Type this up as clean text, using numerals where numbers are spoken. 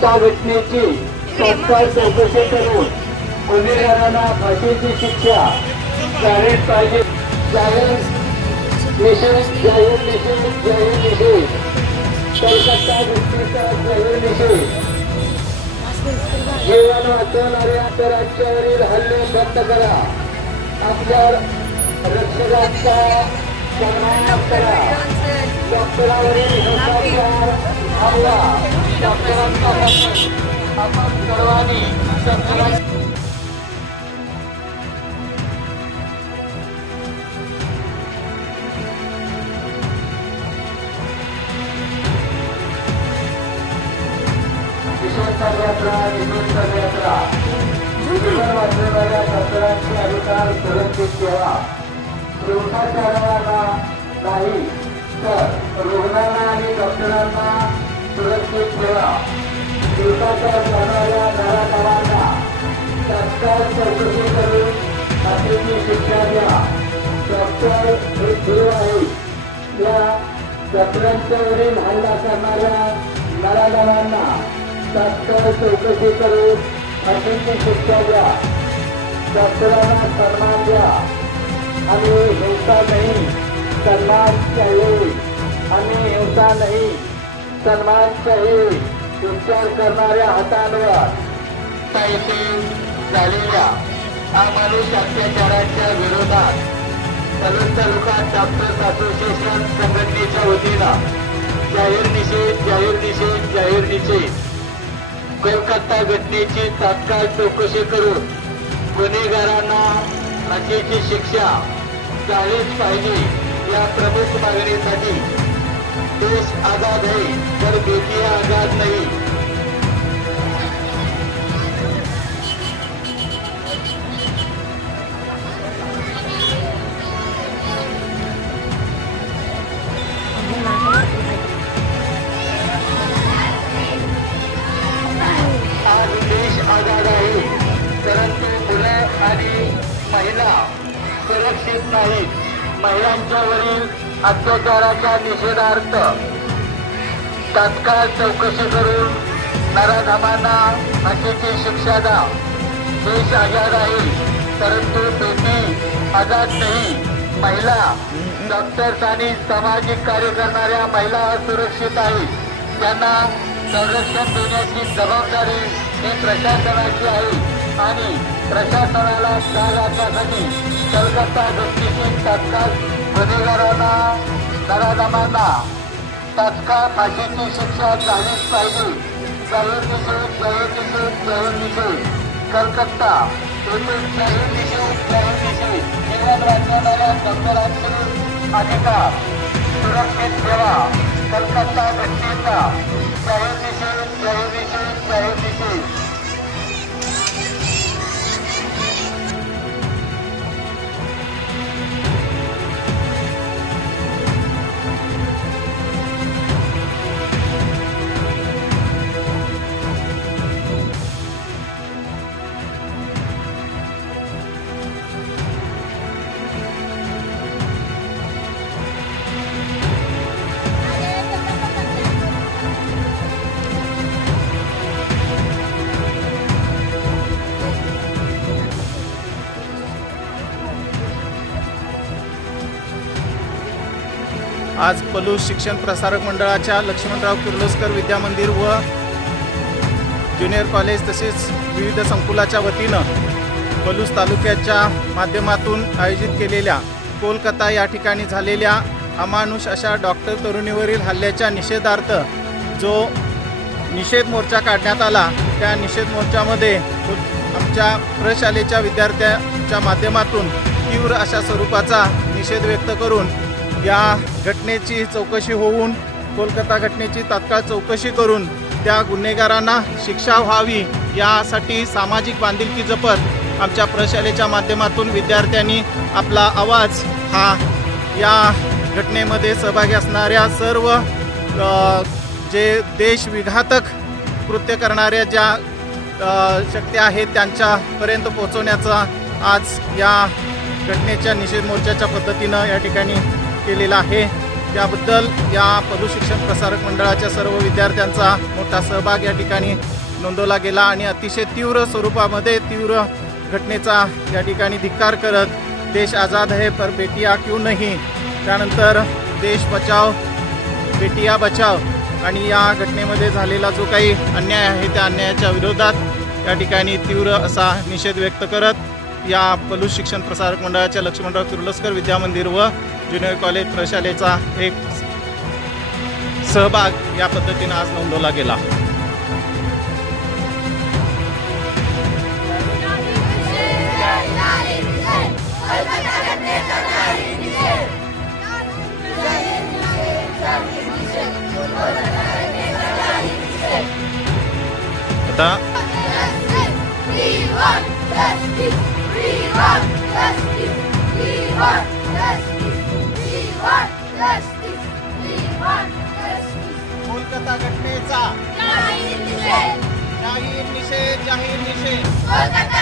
कलकत्ता घटनेची तत्काळ चौकशी करून गुन्हेगारांना फाशीची शिक्षा झालीच पाहिजे। जाहीर निषेध कलकत्ता घटनेचा जाहीर निषेध। जीवन वाचवणाऱ्या आंतरराष्ट्रीय हल्ले बंद करा। आपल्या रक्षकांचा सन्मान करा। डॉक्टरांवरील हिंसाचार थांबवा। डॉक्टरांचा आपण सर्वांनी जीवन वाचवणाऱ्या डॉक्टरांचे अधिकार सुरक्षित ठेवा। हिंसाचाराला नाही तर रुग्णांना आणि डॉक्टरांना सुरक्षित ठेवा। हिंसाचार करणाऱ्या नराधमांना तत्काळ चौकशी करून फाशीची शिक्षा द्या। डॉक्टर हे देव आहे। या डॉक्टरांच्यावरील हल्ला करणाऱ्या नराधमांना तत्काळ चौकशी करून फाशीची शिक्षा द्या। डॉक्टरांना सन्मान द्या। हमें हिंसा नहीं सम्मान चाहिए। हमें हिंसा नहीं सम्मान चाहिए। उपचार करणाऱ्या हातांवर पैसे झालेल्या अमानुष अत्याचाराच्या विरोधात पलूस तालुका डॉक्टर्स असोसिएशन संघटनेच्या वतीनं जाहीर निषेध। कोलकाता घटनेची तात्काळ चौकशी करून गुन्हेगारांना फाशीची शिक्षा झालीच पाहिजे। या प्रमुख मागणीसाठी देश आजाद है पर बेटियां आजाद नहीं। आज देश आजाद आहे परंतु मुलं आणि महिला सुरक्षित नाहीत। महिलांच्यावरील अत्याचाराच्या निषेधार्थ तात्काळ चौकशी करून नराधमांना फाशीची शिक्षा द्या। देश आजाद आहे परंतु बेटी आजाद नाही। महिला डॉक्टर्स आणि सामाजिक कार्य करणाऱ्या महिला सुरक्षित आहेत। त्यांना संरक्षण देण्याची जबाबदारी ही प्रशासनाची आहे आणि प्रशासनाला जाग आणण्यासाठी कलकत्ता घटनेची तात्काळ गुन्हेगारांना नराधमांना तात्काळ फाशीची शिक्षा झालीच पाहिजे। जाहीर निषेध कलकत्ता येथील जाहीर निषेध। जीवन वाचवणाऱ्या डॉक्टरांचे अधिकार सुरक्षित ठेवा। कलकत्ता घटनेचा जाहीर निषेध। आज पलूस शिक्षण प्रसारक मंडळाच्या लक्ष्मणराव किर्लोस्कर विद्यामंदिर व ज्युनियर कॉलेज तसेच विविध संकुलाच्या वतीनं पलूस तालुक्याच्या माध्यमातून आयोजित केलेल्या कोलकाता या ठिकाणी झालेल्या अमानुष अशा डॉक्टर तरुणीवरील हल्ल्याच्या निषेधार्थ जो निषेध मोर्चा काढण्यात आला। त्या निषेध मोर्चामध्ये आमच्या प्रशालेच्या विद्यार्थ्यांच्या माध्यमातून तीव्र अशा स्वरूपाचा निषेध व्यक्त करून या घटनेची चौकशी होऊन कोलकाता घटनेची तात्काळ चौकशी करून त्या गुन्हेगारांना शिक्षा व्हावी यासाठी सामाजिक बांधिलकी जपत आमच्या प्रशालेच्या माध्यमातून विद्यार्थ्यांनी आपला आवाज हा या घटनेमध्ये सहभागी असणाऱ्या सर्व जे देशविघातक कृत्य करणाऱ्या ज्या शक्ती आहेत त्यांच्यापर्यंत पोहोचवण्याचा आज या घटनेच्या निषेध मोर्चाच्या पद्धतीनं या ठिकाणी केलेला आहे। त्याबद्दल या पलू शिक्षण प्रसारक मंडळाच्या सर्व विद्यार्थ्यांचा मोठा सहभाग या ठिकाणी नोंदवला गेला आणि अतिशय तीव्र स्वरूपामध्ये तीव्र घटनेचा या ठिकाणी धिक्कार करत देश आझाद है पर बेटियां क्यों नहीं, त्यानंतर देश बचाव बेटियां बचाव आणि या घटनेमध्ये झालेला जो काही अन्याय आहे त्या अन्यायाच्या विरोधात या ठिकाणी तीव्र असा निषेध व्यक्त करत या पलू शिक्षण प्रसारक मंडळाच्या लक्ष्मणराव किर्लोस्कर विद्यामंदिर व ज्युनियर कॉलेज प्रशालेचा एक सहभाग या पद्धतीने आज नोंदवला गेला. आता कोलकाता घटनेचा जाहीर निषेध